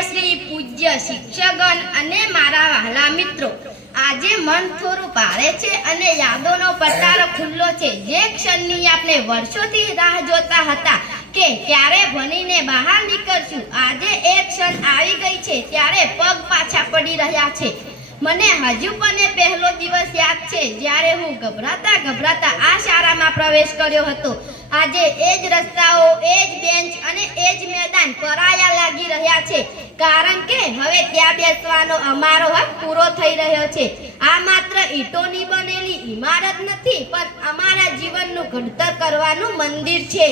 માન્યશ્રી પૂજ્ય શિક્ષકગણ અને મારા વહાલા મિત્રો, આજે મન થોડું ભારે છે અને યાદોનો પટારો ખુલ્લો છે. જે ક્ષણની આપણે વર્ષોથી રાહ જોતા હતા કે ક્યારે ભણીને બહાર નીકળશું, આજે એ ક્ષણ આવી ગઈ છે. ત્યારે પગ પાછા પડી રહ્યા છે. મને હજુ પણ એ પહેલો દિવસ યાદ છે જ્યારે હું ગભરાતા આ શાળામાં પ્રવેશ કર્યો હતો. આજે એ જ રસ્તાઓ, એ જ બેન્ચ અને એ જ મેદાન પરાયા લાગી રહ્યા છે, કારણ કે હવે ત્યાં બેસવાનો અમારો હક પૂરો થઈ રહ્યો છે. આ માત્ર ઈંટોની બનેલી ઇમારત નથી, પણ અમારા જીવનનું ઘડતર કરવાનું મંદિર છે.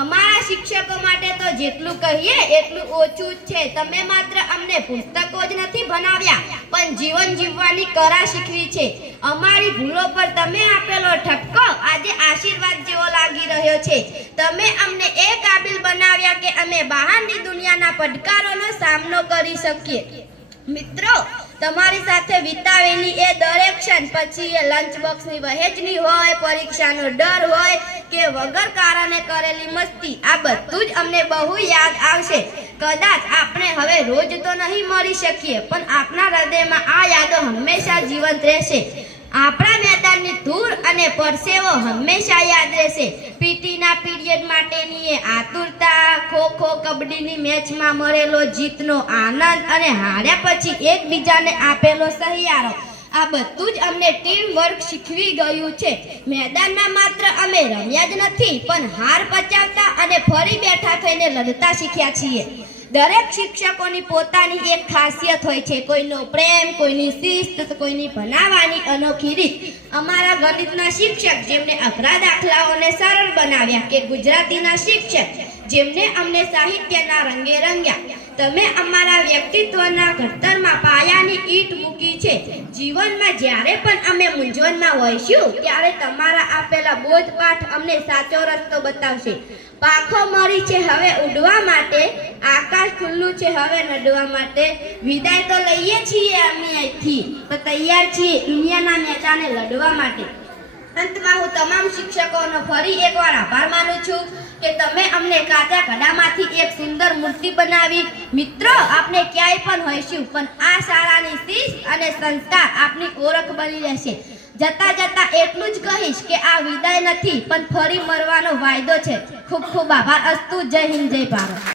અમારા શિક્ષકો માટે તો જેટલું કહીએ એટલું ઓછું જ છે. તમે માત્ર અમને પુસ્તકો જ નથી ભણાવ્યા, પણ જીવન જીવવાની કળા શીખવી છે. અમારી ભૂલો પર તમે આપેલો ઠપકો આજે આશીર્વાદ જેવો લાગી રહ્યો છે. તમે અમને એ કાબિલ બનાવ્યા કે અમે બહારની દુનિયાના પડકારોનો સામનો કરી શકીએ. મિત્રો, તમારી સાથે વિતાવેલી એ દરેક ક્ષણ, પછી એ લંચ બોક્સની વહેંચણી હોય, પરીક્ષાનો ડર હોય કે વગર કારણે કરેલી મસ્તી, આ બધું જ અમને બહુ યાદ આવશે. કદાચ આપણે હવે રોજ તો નહીં મળી શકીએ, પણ આપણા હૃદયમાં આ યાદો હંમેશા જીવંત રહેશે. આપણા મેદાનની ધૂળ અને પરસેવો હંમેશા યાદ રહેશે. પીટીના પીરિયડ માટેની એ આતુરતા, ખો-ખો કબડ્ડીની મેચમાં મળેલો જીતનો આનંદ અને હાર્યા પછી એકબીજાને આપેલો સહિયારો, આ બધું જ અમને ટીમ વર્ક શીખવી ગયું છે. મેદાનમાં માત્ર અમે રમ્યા જ નથી, પણ હાર પચાવતા અને ફરી બેઠા થઈને લડતા શીખ્યા છીએ. દરેક શિક્ષકોની પોતાની એક ખાસિયત હોય છે. કોઈનો પ્રેમ, કોઈની શિસ્ત, કોઈની ભણાવવાની અનોખી રીત. અમારા ગણિતના શિક્ષક જેમને અઘરા દાખલાઓને સરળ બનાવ્યા, કે ગુજરાતીના શિક્ષક જેમને અમને સાહિત્યના રંગે રંગ્યા. તમે અમારા વ્યક્તિત્વના ઘડતરમાં પાયાની ઈંટ મૂકી છે. જીવનમાં જ્યારે પણ અમે મૂંઝવણમાં હોઈશું, ત્યારે તમારા આપેલા બોધપાઠ અમને સાચો રસ્તો બતાવશે. પાંખો મળી છે હવે ઉડવા માટે, આકાશ ખુલ્લું છે હવે નડવા માટે. વિદાય તો લઈએ છીએ અમે અહીંથી, પણ તૈયાર છીએ દુનિયાના મેદાને લડવા માટે. અંતમાં હું તમામ શિક્ષકોનો ફરી એકવાર આભાર માનું છું કે તમે અમને કાચા ઘડામાંથી એક સુંદર મૂર્તિ બનાવી. મિત્રો, આપણે ક્યાંય પણ હોઈશું, પણ આ શાળાની શિસ્ત અને સંસ્કાર આપની ઓળખ બની રહેશે. જતા એટલું જ કહીશ કે આ વિદાય નથી, પણ ફરી મળવાનો વાયદો છે. ખૂબ ખૂબ આભાર. અસ્તુ. જય હિન્દ, જય ભારત.